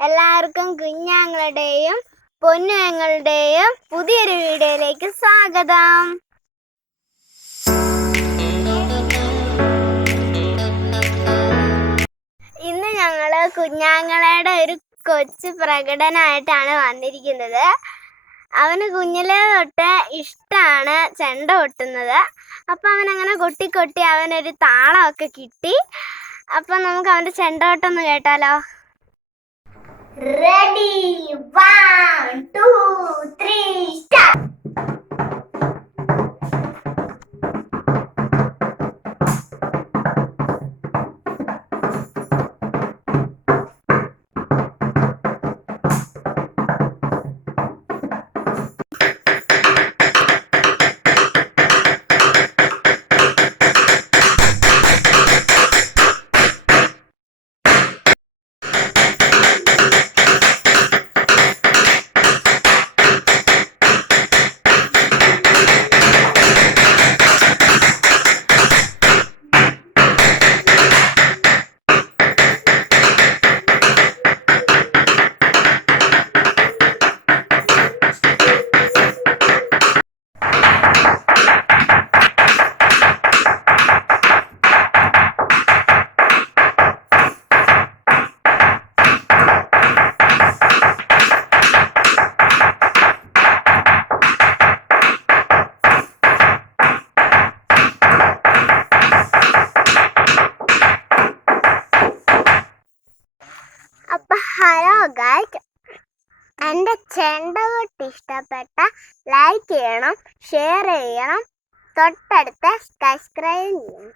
എല്ലാവർക്കും കുഞ്ഞാങ്ങളുടെയും പൊന്നുങ്ങളുടെയും പുതിയൊരു വീഡിയോയിലേക്ക് സ്വാഗതം. ഇന്ന് ഞങ്ങൾ കുഞ്ഞാങ്ങളുടെ ഒരു കൊച്ചു പ്രകടനമായിട്ടാണ് വന്നിരിക്കുന്നത്. അവന് കുഞ്ഞിലെ തൊട്ട് ഇഷ്ടമാണ് ചെണ്ട കൊട്ടുന്നത് അപ്പം അവൻ അങ്ങനെ കൊട്ടി കൊട്ടി അവനൊരു താളമൊക്കെ കിട്ടി. അപ്പം നമുക്ക് അവന്റെ ചെണ്ട കൊട്ടൊന്ന് കേട്ടാലോ? ready. One. ഹലോ ഗൈസ് എന്റെ ചെണ്ട തൊട്ട് ഇഷ്ടപ്പെട്ട ലൈക്ക് ചെയ്യണം ഷെയർ ചെയ്യണം തൊട്ടടുത്ത സബ്സ്ക്രൈബ് ചെയ്യണം.